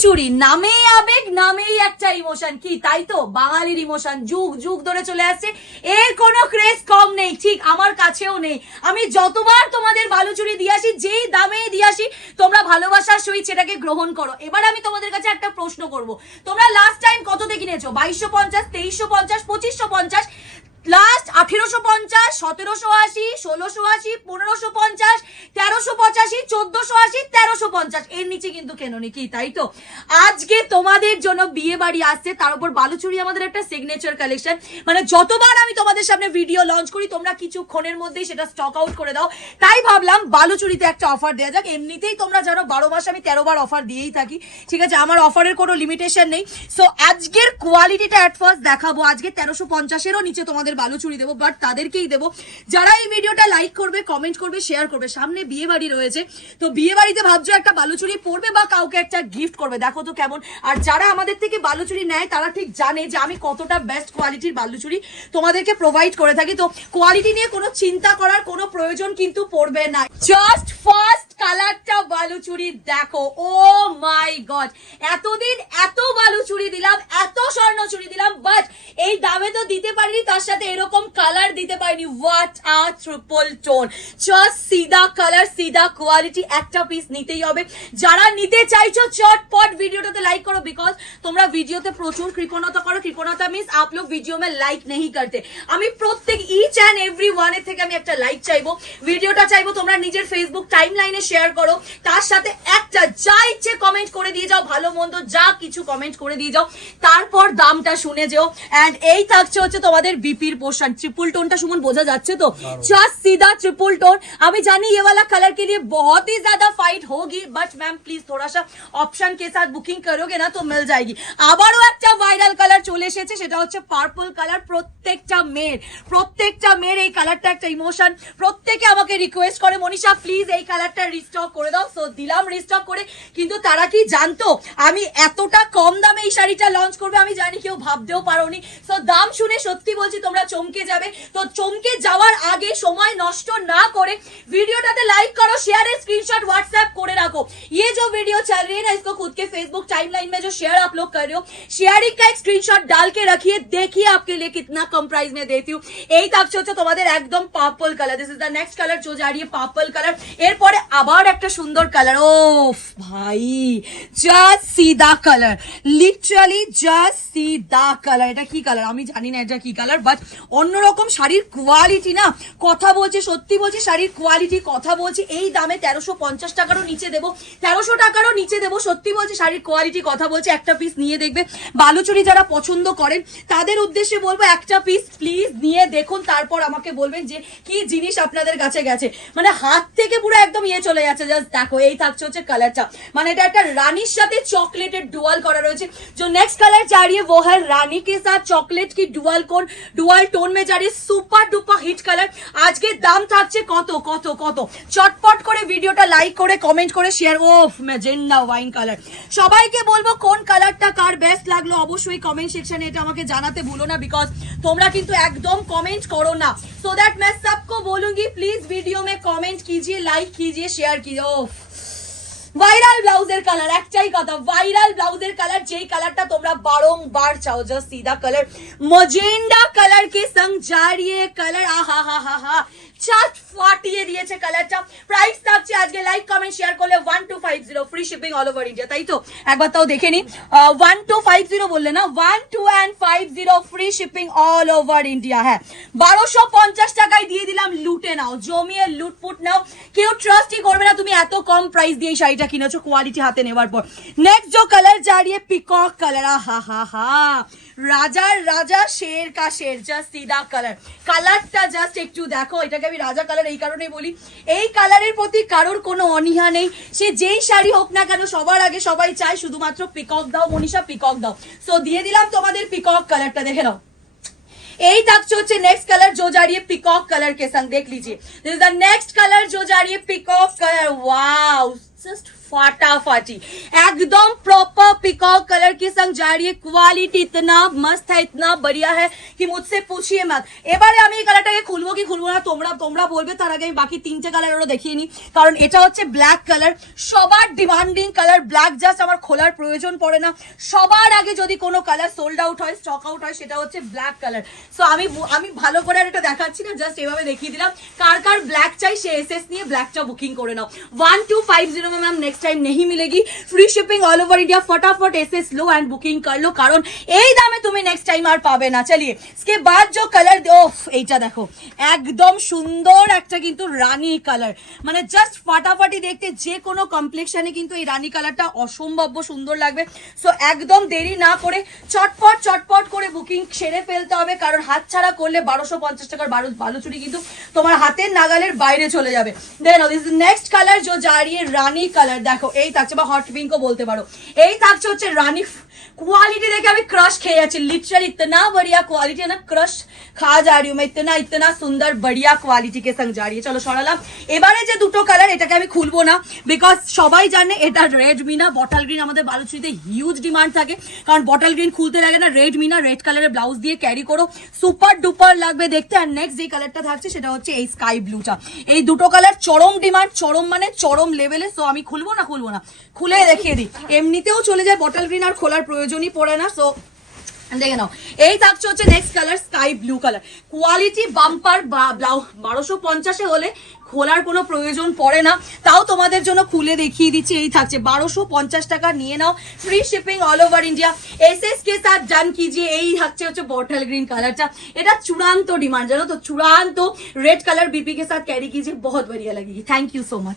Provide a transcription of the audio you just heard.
বালুচুরি নামেই আবেগ, নামেই একটা ইমোশন কি, তাই তো? বাঙালির ইমোশন যুগ যুগ ধরে চলে আসছে। এর কোনো ক্রেজ কম নেই। ঠিক, আমার কাছেও নেই। আমি যতবার তোমাদের বালুচুরি দিয়ে আসি, যেই দামে দিয়ে আসি, তোমরা ভালোবাসার সহিত সেটাকে গ্রহণ করো। এবার আমি তোমাদের কাছে একটা প্রশ্ন করব। তোমরা লাস্ট টাইম কত কততে কিনেছো বাইশশো পঞ্চাশ, তেইশশো পঞ্চাশ, পঁচিশশো পঞ্চাশ লাস্ট আঠেরোশো পঞ্চাশ, সতেরোশো আশি, ষোলোশো আশি, পনেরোশো পঞ্চাশ তেরোশো পঁচাশি, চোদ্দশো আশি, তেরোশো পঞ্চাশ। এর নিচে কিন্তু তাই তো? আজকে তোমাদের জন্য বিয়ে বাড়ি আসছে, তার উপর বালুচুরি আমাদের একটা সিগনেচার কালেকশন মানে যতবার আমি তোমাদের সামনে ভিডিও লঞ্চ করি, তোমরা কিছুক্ষণের মধ্যেই সেটা স্টক আউট করে দাও। তাই ভাবলাম বালুচুরিতে একটা অফার দেওয়া যাক। এমনিতেই তোমরা জানো, বারো মাস আমি তেরো বার অফার দিয়েই থাকি। ঠিক আছে, আমার অফারের কোনো লিমিটেশন নেই। সো আজকের কোয়ালিটিটা অ্যাট ফার্স্ট দেখাবো। আজকে তেরোশো পঞ্চাশেরও নিচে তোমাদের বালুচুরি দেবো বাট তাদেরকেই দেবো। যারা এই ভিডিওটা লাইক করবে কমেন্ট করবে শেয়ার করবে, সামনে বিয়ে বাড়ি রয়েছে। তো বিয়ে বাড়িতে ভাবছ একটা বালুচুরি পরবে বা কাউকে একটা গিফট করবে? দেখো তো কেমন। আর যারা আমাদের থেকে বালুচুরি নেয়, তারা ঠিক জানে যে আমি কতটা বেস্ট কোয়ালিটির বালুচুরি তোমাদেরকে প্রোভাইড করে থাকি। তো কোয়ালিটি নিয়ে কোনো চিন্তা করার কোনো প্রয়োজন কিন্তু পড়বে না। জাস্ট ফার্স্ট কালারটা বালুচুরি দেখো। ও মাই গড এতদিন এত বালুচুরি দিলাম, এত স্বর্ণ চুরি দিলাম বাট এই দামে তো দিতে পারিনি, তার সাথে এরকম কালার দিতে পারিনি। What are triple tone just সিধা কালার সিদা কোয়ালিটি একটা পিস নিতেই হবে। যারা নিতে চাইছো চটপট ভিডিওটাতে লাইক করো বিকজ তোমরা ভিডিওতে প্রচুর কৃপণতা করো। কৃপণতা মিস আপ লোক ভিডিও মে লাইক নেই করতে। আমি প্রত্যেক ইচ অ্যান্ড এভরি ওয়ানের থেকে আমি একটা লাইক চাইব। ভিডিওটা চাইব তোমরা নিজের ফেসবুক টাইম লাইনে শেয়ার করো। তার সাথে একটা যা ইচ্ছে কমেন্ট করে দিয়ে যাও ভালো মন্দ যা কিছু কমেন্ট করে দিয়ে যাও। তারপর দামটা শুনে যেও। অ্যান্ড এই থাকছে হচ্ছে তোমাদের বিপির পোর্শন ট্রিপল টোনটা সুমন বোঝা যাচ্ছে তো? জাস্ট সিধা ট্রিপল টোন আমি জানি এওয়ালা কালার कलर के लिए बहुत ही ज्यादा फाइट होगी बट मैम प्लीज थोड़ा सा ऑप्शन के साथ बुकिंग करोगे ना तो मिल जाएगी আবারও একটা ভাইরাল কালার চলে এসেছে সেটা হচ্ছে পার্পল কালার প্রত্যেকটা মেয়ের। প্রত্যেকটা মেয়ের এই কালারটা একটা ইমোশন প্রত্যেকে আমাকে রিকোয়েস্ট করে, মনীষা প্লিজ এই কালারটা রিস্টক করে দাও। সো দিলাম রিস্টক করে। কিন্তু তারা কি জানতো? আমি এতটা কম দামে এই শাড়িটা লঞ্চ করবে, আমি জানি কেউ ভাবতেও পারোনি। সো দাম শুনে সত্যি বলছি, তোমরা চমকে যাবে। তো, চমকে যাওয়ার আগে সময় নষ্ট না করে ভিডিওটাতে লাইক করো শেয়ারে স্ক্রিনশট হোয়াটসঅ্যাপ করে রাখো। ये जो वीडियो चल रही है ना इसको खुद के फेसबुक टाइमलाइन में जो शेयर आप लोग कर रहे हो शेयरिंग का एक स्क्रीनशॉट डाल के रखिए, देखिए आपके लिए कितना कम प्राइस में देती हूँ এই থাকছে হচ্ছে তোমাদের একদম purple colour this is the next colour जो जा रही है পার্পল কালার এরপরে আবার একটা সুন্দর কালার ও ভাই জাস্ট সিদা কালার লিটারালি জাস্ট সিদা কালার এটা কি কালার আমি জানি না এটা কি কালার বাট অন্যরকম শাড়ির কোয়ালিটি না কথা বলছে সত্যি বলছি শাড়ির কোয়ালিটি কথা বলছি এই দামে তেরোশো পঞ্চাশ টাকারও নিচে দেবো তেরোশো টাকারও নিচে দেবো সত্যি বলছি শাড়ির কোয়ালিটি কথা বলছে একটা পিস নিয়ে দেখবে বালুচুরি যারা পছন্দ করেন তাদের উদ্দেশ্যে বলবো একটা পিস প্লিজ নিয়ে দেখুন তারপর আমাকে বলবেন যে কি জিনিস আপনাদের কাছে গেছে মানে হাত থেকে পুরো একদম ইয়ে চলে যাচ্ছে জাস্ট দেখো এই থাকছে হচ্ছে কালারটা মানে এটা একটা রানীর সাথে চকলেটের ডুয়াল করা রয়েছে जो नेक्स्ट कलर जा रही है वो है रानी के साथ चॉकलेट की डुअल कोन डुअल टोन में जा रही है সুপার ডুপার হিট কালার আজকে দাম থাকছে কত কত কত চটপট করে ভিডিওটা লাইক করে কমেন্ট করে শেয়ার ও ম্যাজেন্ডা ওয়াইন কালার সবাইকে বলবো কোন কালারটা কার বেস্ট লাগলো অবশ্যই কমেন্ট সেকশনে এটা আমাকে জানাতে ভুলো না বিকজ তোমরা কিন্তু एकदम कमेंट करो ना सो दैट मैं सबको बोलूँगी प्लीज़ वीडियो में कमेंट कीजिए लाइक कीजिए शेयर कीजिए। वायरल ब्लाउजर ओफ ভাইরাল ব্লাউজের কালার একটাই কথা ভাইরাল ব্লাউজের কালার যেই কালারটা बारों बार चाहो জাস্ট सीधा कलर मजेंडा कलर के संग जा रही है कलर आ हा हा हा हा জাস্ট ফাটিয়ে দিয়েছে কালারটা প্রাইস থাকছে আজকে লাইক কমেন্ট শেয়ার করলে one two five zero free shipping all over India তাই তো? একবার তাও দেখে নি ওয়ান টু ফাইভ জিরো বললে না one two and five zero free shipping all over India হ্যাঁ। বারোশো পঞ্চাশ টাকায় দিয়ে দিলাম লুটে নাও, জমিয়ে লুটপুট নাও। কেউ ট্রাস্টই করবে না, তুমি এত কম প্রাইস দিয়ে শাড়িটা কিনেছো কোয়ালিটি হাতে নেওয়ার পর। নেক্সট যে কালার যা পিকক কালার আহা হা হা। রাজার রাজা শের কা শের জাস্ট সিধা কালার কালারটা জাস্ট একটু দেখো এটাকে আমি রাজা কালার এই কারণে বলি এই কালারের প্রতি কারোর কোনো অনীহা নেই সে যেই শাড়ি হোক না কেন সবার আগে সবাই চায় শুধুমাত্র পিকক দাও মনীষা পিকক দাও সো দিয়ে দিলাম তোমাদের পিকক কালারটা দেখে নাও यही तक হচ্ছে नेक्स्ट कलर जो जा रही है पिकॉक कलर के संग देख लीजिए this is the next colour जो जा रही है पिकॉक कलर वाओ जस्ट ফাটাফাটি একদম প্রপার পিকক কালার के संग जा रही है क्वालिटी इतना मस्त है इतना बढ़िया है कि मुझसे पूछिए मत এবারে আমি এই কালারটাকে খুলবো কি খুলবো না তোমরা তোমরা বলবে তার আগে আমি বাকি তিনটে কালার ওরা দেখিয়ে নি কারণ এটা হচ্ছে ব্ল্যাক কালার সবার ডিমান্ডিং কালার ব্ল্যাক জাস্ট আমার খোলার প্রয়োজন পড়ে না সবার আগে যদি কোনো কালার সোল্ড আউট হয় স্টক আউট হয় সেটা হচ্ছে ব্ল্যাক কালার সো আমি বু- আমি ভালো করে আর এটা দেখাচ্ছি না জাস্ট এভাবে দেখিয়ে দিলাম কার কার ব্ল্যাক চাই সে এসএস নিয়ে ব্ল্যাকটা বুকিং করে নাও वन टू फाइव जीरो में मैम नेक्स्ट टाइम नहीं मिलेगी free shipping all over India फटाफट S S low and booking कर लो কারণ এই দামে তুমি নেক্সট টাইম আর পাবে না চালিয়ে इसके बाद जो কালার ও এইটা দেখো একদম সুন্দর একটা কিন্তু রানী কালার মানে জাস্ট ফাটাফাটি দেখতে যে কোনো কমপ্লেক্সনে কিন্তু এই রানী কালারটা অসম্ভাব্য সুন্দর লাগবে সো একদম দেরি না করে চটপট চটপট করে বুকিং সেরে ফেলতে হবে কারণ হাত ছাড়া করলে বারোশো পঞ্চাশ টাকার বারো বালুচুরি কিন্তু তোমার হাতের নাগালের বাইরে চলে যাবে দেন দিস নেক্সট কালার जो जा रही है রানী কালার দেখো এই থাকছে বা হট পিঙ্কও বলতে পারো। এই থাকছে হচ্ছে রানী क्वालिटी देखे अभी क्रश খেয়ে যাচ্ছে लिटरली इतना बढ़िया क्वालिटी है ना क्रश खा जा रही हूँ मैं इतना इतना सुंदर बढ़िया क्वालिटी के संग जा रही है চলো সরালাম এবারে যে দুটো কালার এটাকে আমি খুলবো না বিকজ সবাই জানে এটা রেড মিনা বটল গ্রিন আমাদের বালুচুরিতে হিউজ ডিমান্ড থাকে কারণ বটল গ্রিন খুলতে লাগে না রেড মিনা রেড কালারের ব্লাউজ দিয়ে ক্যারি করো সুপার ডুপার লাগবে দেখতে আর নেক্সট যে কালারটা থাকছে সেটা হচ্ছে এই স্কাই ব্লুটা এই দুটো কালার চরম ডিমান্ড চরম মানে চরম লেভেলে সো আমি খুলবো না খুলবো না খুলে দেখিয়ে দিই এমনিতেও চলে যায় বটল গ্রিন আর খোলার প্রয়োজনই পড়ে না সো দেখে নাও। এই থাকছে হচ্ছে next colour sky blue colour quality bumper বারোশো পঞ্চাশে হলে খোলার কোনো প্রয়োজন পড়ে না। তাও তোমাদের জন্য খুলে দেখিয়ে দিচ্ছি, এই থাকছে বারোশো পঞ্চাশ টাকা। নিয়ে নাও free shipping all over India S S K তার জান কি কিজিয়ে এই থাকছে হচ্ছে বটল গ্রিন কালারটা এটা চূড়ান্ত ডিমান্ড জানো তো? চূড়ান্ত রেড কালার বিপি কে সাথ ক্যারি কিজিয়ে বহুত বড়িয়া লাগে। Thank you so much